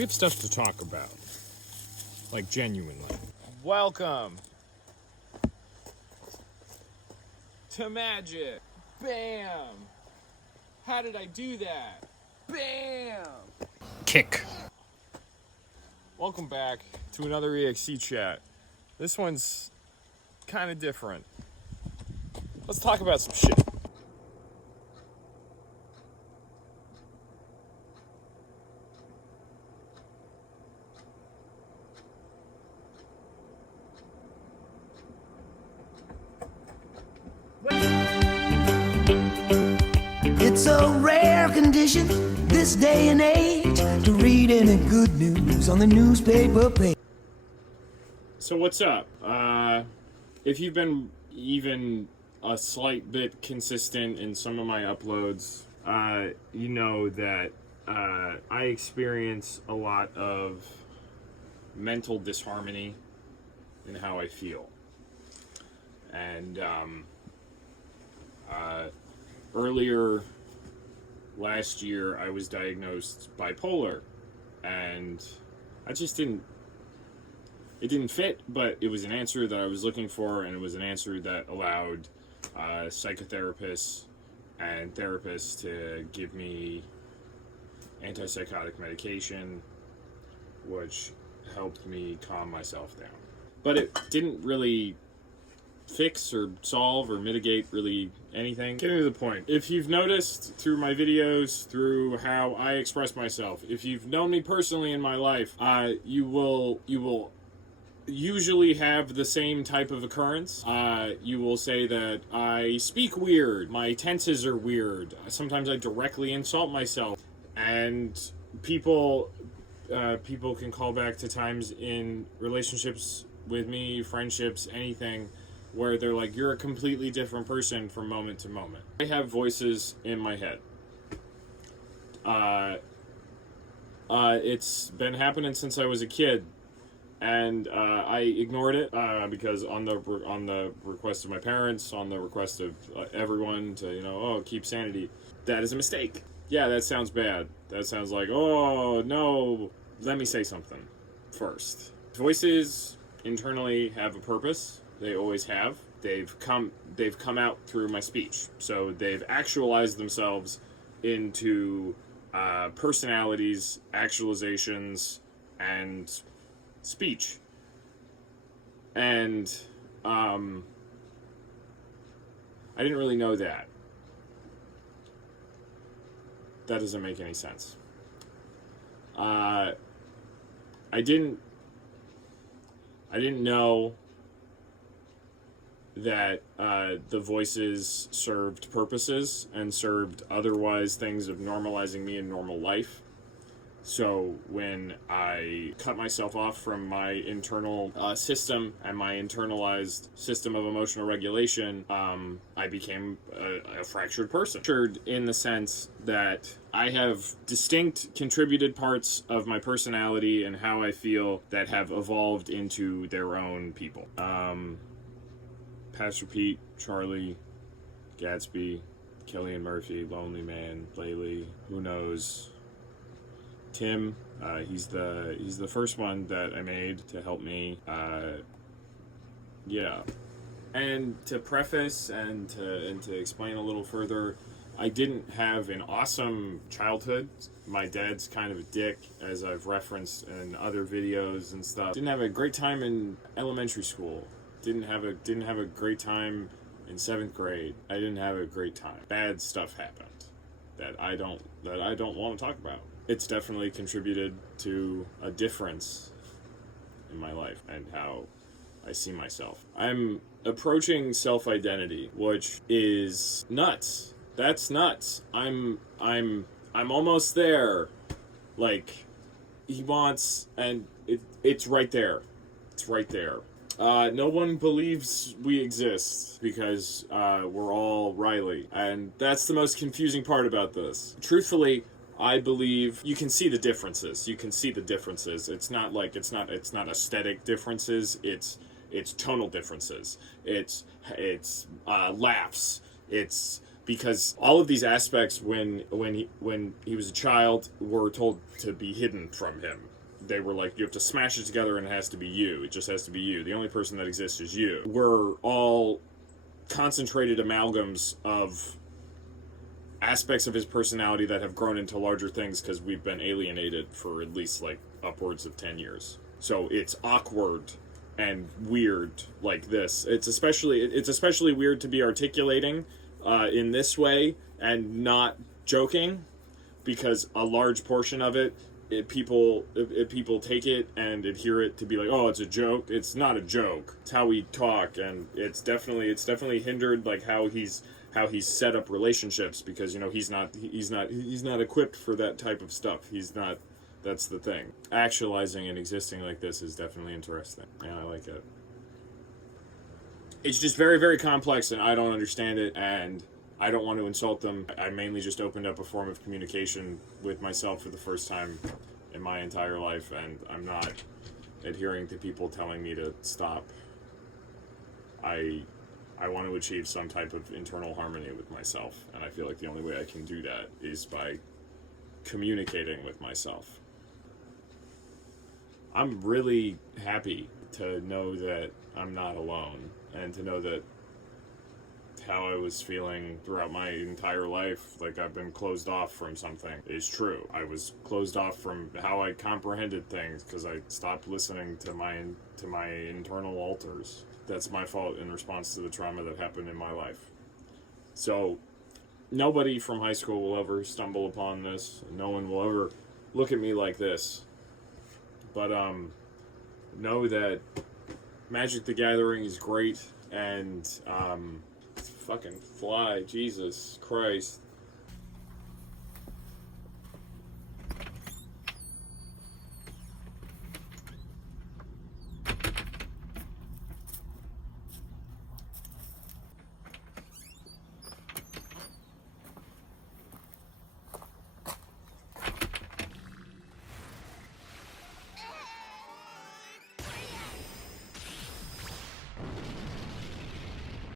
We have stuff to talk about. Like, genuinely. Welcome to magic. Bam! How did I do that? Bam! Kick. Welcome back to another Exe Chat. This one's kind of different. Let's talk about some shit. It's a rare condition this day and age to read any good news on the newspaper page. So what's up? If you've been even a slight bit consistent in some of my uploads, you know that I experience a lot of mental disharmony in how I feel. And earlier last year, I was diagnosed bipolar, and I just didn't fit, but it was an answer that I was looking for, and it was an answer that allowed psychotherapists and therapists to give me antipsychotic medication, which helped me calm myself down. But it didn't really fix or solve or mitigate really anything. Getting to the point. If you've noticed through my videos, through how I express myself, if you've known me personally in my life, you will usually have the same type of occurrence. You will say that I speak weird, my tenses are weird. Sometimes I directly insult myself, and people can call back to times in relationships with me, friendships, anything, where they're like, you're a completely different person from moment to moment. I have voices in my head. It's been happening since I was a kid, and I ignored it because on the request of my parents, on the request of everyone to, keep sanity, that is a mistake. Yeah, that sounds bad. That sounds like, oh, no, let me say something first. Voices internally have a purpose. They always have. They've come out through my speech. So they've actualized themselves into personalities, actualizations, and speech. And I didn't really know that. That doesn't make any sense. I didn't know that the voices served purposes and served otherwise things of normalizing me in normal life. So when I cut myself off from my internal system and my internalized system of emotional regulation, I became a fractured person. Fractured in the sense that I have distinct contributed parts of my personality and how I feel that have evolved into their own people. Pastor Pete, Charlie, Gatsby, Killian Murphy, Lonely Man, Laylee, who knows, Tim, he's the first one that I made to help me, And to preface and to explain a little further, I didn't have an awesome childhood. My dad's kind of a dick, as I've referenced in other videos and stuff. Didn't have a great time in elementary school. Didn't have a great time in 7th grade. I didn't have a great time. Bad stuff happened that I don't want to talk about. It's definitely contributed to a difference in my life and how I see myself. I'm approaching self-identity, which is nuts. That's nuts. I'm almost there. Like, he wants, and it's right there. It's right there. No one believes we exist because we're all Riley, and that's the most confusing part about this. Truthfully, I believe you can see the differences. It's not aesthetic differences. It's tonal differences. It's laughs. It's because all of these aspects when he was a child were told to be hidden from him. They were like, you have to smash it together and it has to be you. It just has to be you. The only person that exists is you. We're all concentrated amalgams of aspects of his personality that have grown into larger things because we've been alienated for at least like upwards of 10 years. So it's awkward and weird like this. It's especially weird to be articulating in this way and not joking, because a large portion of it, people take it and adhere it to be like, oh, it's a joke. It's not a joke. It's how we talk, and it's definitely hindered like how he's set up relationships, because he's not equipped for that type of stuff. He's not. That's the thing. Actualizing and existing like this is definitely interesting. Yeah, I like it. It's just very, very complex, and I don't understand it, and I don't want to insult them. I mainly just opened up a form of communication with myself for the first time in my entire life, and I'm not adhering to people telling me to stop. I want to achieve some type of internal harmony with myself, and I feel like the only way I can do that is by communicating with myself. I'm really happy to know that I'm not alone, and to know that how I was feeling throughout my entire life, like I've been closed off from something, is true. I was closed off from how I comprehended things because I stopped listening to my internal alters. That's my fault in response to the trauma that happened in my life. So nobody from high school will ever stumble upon this. No one will ever look at me like this. But know that Magic the Gathering is great, and fucking fly, Jesus Christ.